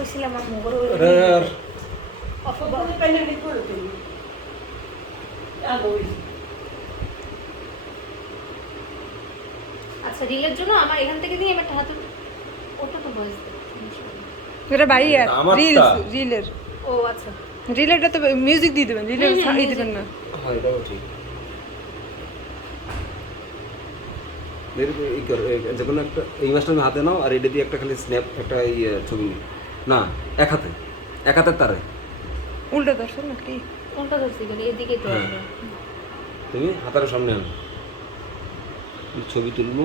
কইছিলাম আম্মু করে অফবারে পেন্ডেন্ট করে তুমি আগোই আচ্ছা রিলের জন্য আমার এখান থেকে দিয়ে আমি একটা হাতে ওটা তো ভয়েস এটা ভাইয়া আমারটা। রিলের ও আচ্ছা রিলেরটা তো মিউজিক দিয়ে দেবেন রিলের ছাড়িয়ে দেবেন না হ্যাঁ এটাও ঠিক এই কর যে কোনো একটা এই মাছটা তুমি হাতে নাও আর এটা দিয়ে একটা খালি স্ন্যাপ একটা ছবি না এক হাতের তারে উল্টা দর্শন নাকি কোনটা ধরছি বলে এদিকে তো হ্যাঁ। আসবে তুমি হাতার সামনে আনো ছবি তুলবো